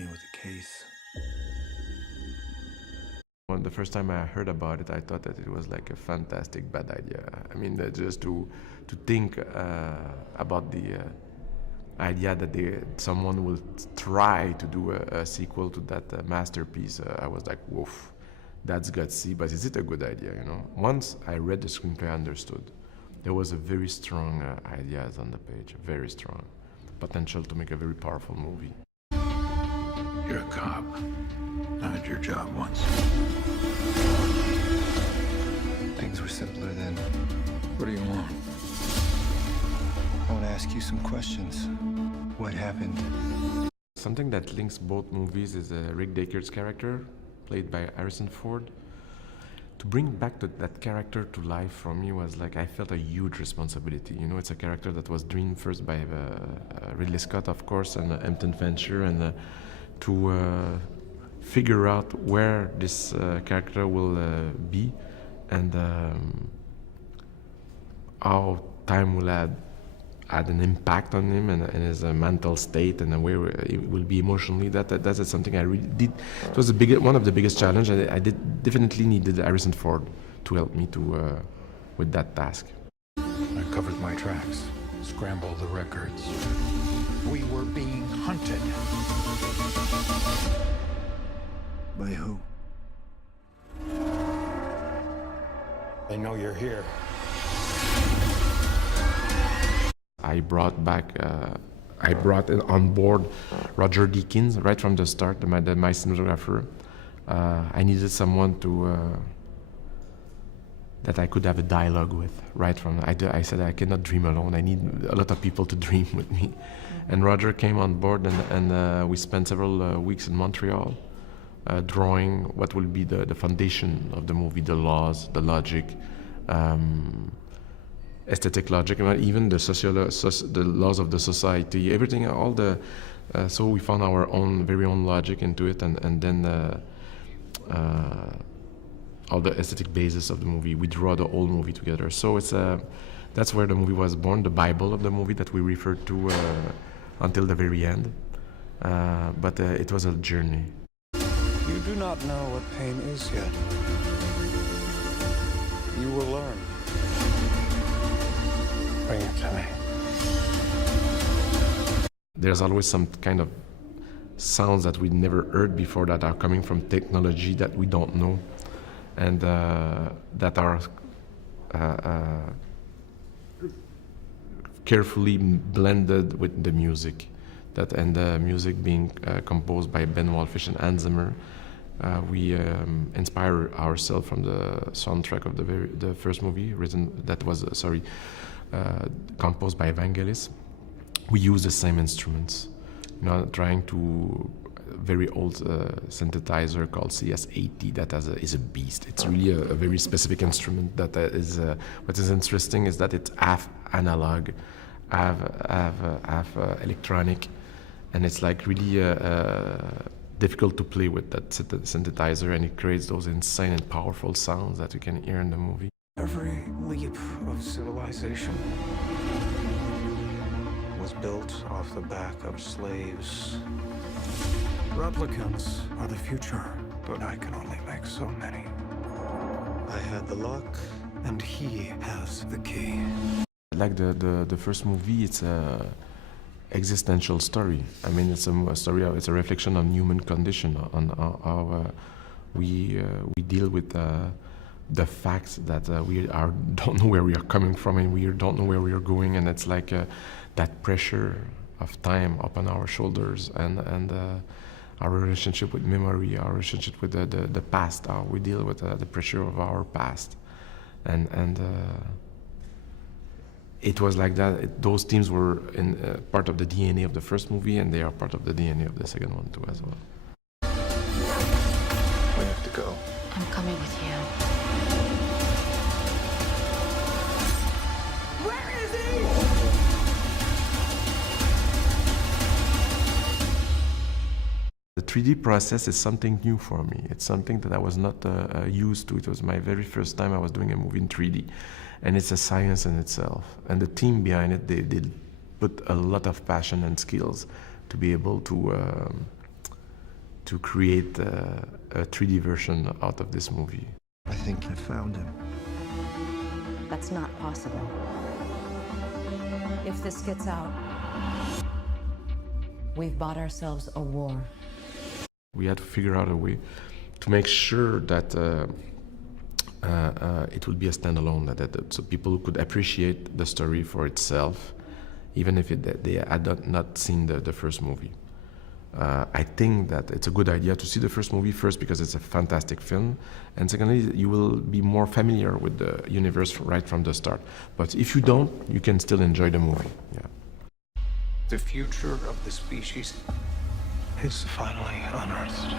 me with a case. When the first time I heard about it, I thought that it was like a fantastic bad idea. I mean, just to think about the idea that someone will try to do a sequel to that masterpiece. I was like, woof, that's gutsy, but is it a good idea? You know, once I read the screenplay, I understood. There was a very strong ideas on the page, very strong potential to make a very powerful movie. You're a cop. I had your job once. Things were simpler then. What do you want? I want to ask you some questions. What happened? Something that links both movies is Rick Deckard's character, played by Harrison Ford. To bring back that character to life for me was like, I felt a huge responsibility. You know, it's a character that was dreamed first by Ridley Scott, of course, and Hampton Fancher, and to figure out where this character will be, and how time will add an impact on him and his mental state and where it will be emotionally. That's something I really did. It was one of the biggest challenges. I definitely needed Harrison Ford to help me with that task. I covered my tracks, scrambled the records. We were being hunted. By who? They know you're here. I brought on board Roger Deakins right from the start, my cinematographer. I needed someone that I could have a dialogue with right from. I said I cannot dream alone. I need a lot of people to dream with me. And Roger came on board, and we spent several weeks in Montreal drawing what will be the foundation of the movie, the laws, the logic. Aesthetic logic, and even the laws of the society, everything, all the. So we found our very own logic into it, and then all the aesthetic basis of the movie. We draw the whole movie together. So that's where the movie was born, the Bible of the movie that we referred to until the very end. But it was a journey. You do not know what pain is yet. You will learn. Bring it to me. There's always some kind of sounds that we never heard before that are coming from technology that we don't know, and that are carefully blended with the music. And the music being composed by Ben Wallfish and Hans Zimmer. We inspire ourselves from the soundtrack of the first movie, composed by Vangelis. We use the same instruments, trying to very old synthesizer called CS80 that is a beast. It's really a very specific instrument that is. What is interesting is that it's half analog, half electronic, and it's like really difficult to play with that synthesizer, and it creates those insane and powerful sounds that you can hear in the movie. Every leap of civilization was built off the back of slaves. Replicants are the future, but I can only make so many. I had the lock, and he has the key. Like the first movie, it's a existential story. I mean, it's a story. It's a reflection on human condition, on how we deal with the fact that we don't know where we are coming from, and we don't know where we are going, and it's like that pressure of time upon our shoulders, and our relationship with memory, our relationship with the past, how we deal with the pressure of our past, and it was like that. Those themes were in part of the DNA of the first movie, and they are part of the DNA of the second one too, as well. We have to go. I'm coming with you. Where is he? The 3D process is something new for me. It's something that I was not used to. It was my very first time I was doing a movie in 3D. And it's a science in itself. And the team behind it, they put a lot of passion and skills to be able to to create a 3D version out of this movie. I think I found him. That's not possible. If this gets out, we've bought ourselves a war. We had to figure out a way to make sure that it would be a standalone, so people could appreciate the story for itself, even if they had not seen the first movie. I think that it's a good idea to see the first movie first because it's a fantastic film, and secondly, you will be more familiar with the universe right from the start. But if you don't, you can still enjoy the movie. Yeah. The future of the species is finally unearthed.